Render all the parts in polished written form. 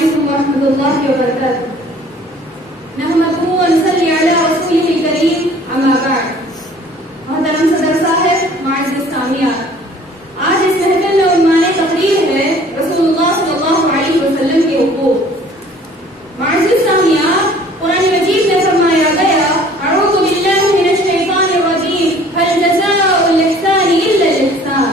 علیکم ورحمۃ اللہ وبرکاتہ. نحمدہ و نصلی علی رسولہ الکریم، اما بعد. محترم صدر صاحب، معزز سامعین، آج اس محفل میں عنوان تقریر ہے رسول اللہ صلی اللہ علیہ وسلم کے حقوق. معزز سامعین، قرآن مجید میں فرمایا گیا اعوذ باللہ من الشیطان الرجیم هل جزاء الاحسان الا الاحسان،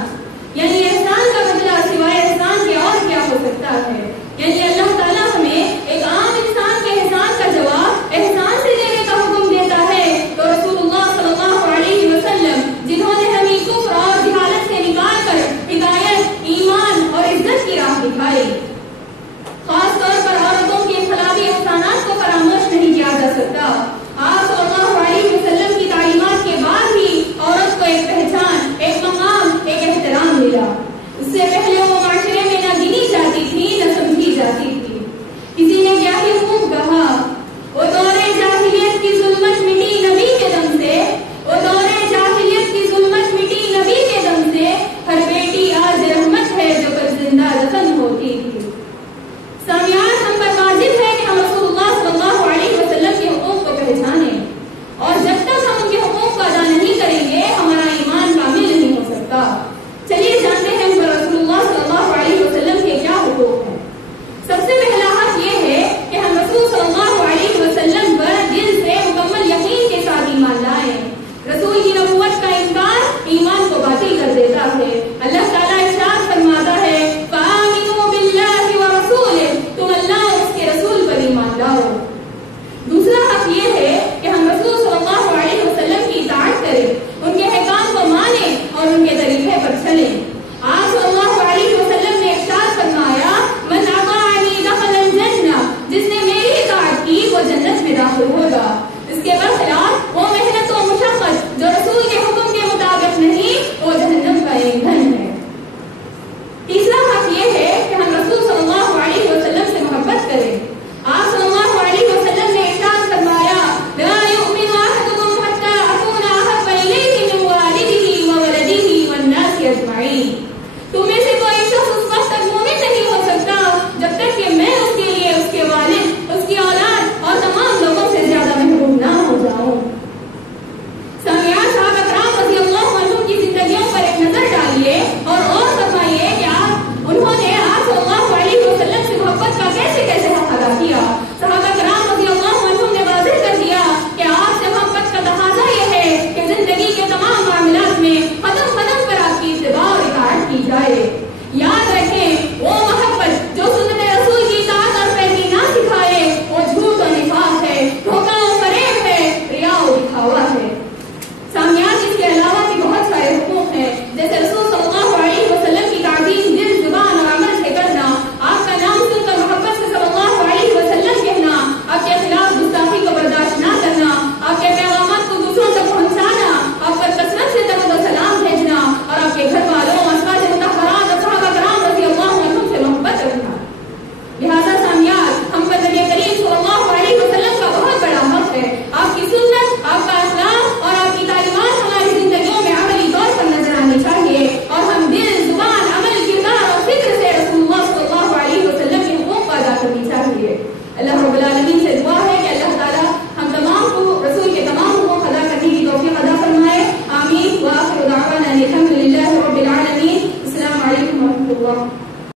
یعنی احسان کا بدلہ سوائے احسان کے اور کیا ہو سکتا ہے. یعنی اللہ تعالیٰ ہمیں ایک عام انسان کے احسان کا جواب احسان سے دینے کا حکم دیتا ہے، تو رسول اللہ صلی اللہ علیہ وسلم جنہوں نے ہمیں کفر اور جہالت سے نکال کر ہدایت، ایمان اور عزت کی راہ دکھائی. خاص طور پر عورتوں کے انقلابی احسانات کو فراموش نہیں کیا جا سکتا. آپ صلی اللہ علیہ وسلم کی تعلیمات کے بعد بھی عورت کو ایک پہچان، ایک مقام، ایک احترام ملا. اس سے پہلے وہ معاشرے میں نہ گنی جاتی تھی نہ سمجھی جاتی تھی. کسی نے کیا ہی خوب کہا، وہ دور جاہلیت کی ظلمت مٹی نبی کے دم سے، وہ دور جاہلیت کی ظلمت مٹی نبی کے دم سے. ہر بیٹی آج رحمت ہے جو پر زندہ